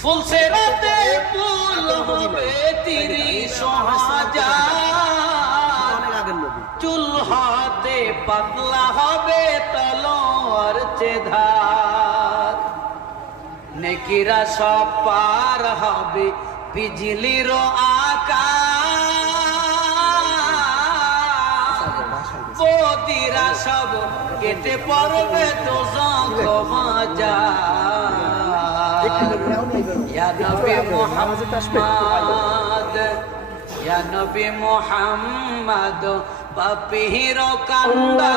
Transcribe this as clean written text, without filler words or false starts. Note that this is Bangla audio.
ফুলছে রাতে ফুল হবে 30,000 চুল হাতে পাতলা হবে তলোয়ার চেধার নেকিরা সব পার হবে বিজলির আকাশ বদিরা সব কেটে পড়বে দোজখ মাজার ইয়া নবী মুহাম্মদ ইয়া নবী মুহাম্মদ পাপির কান্দা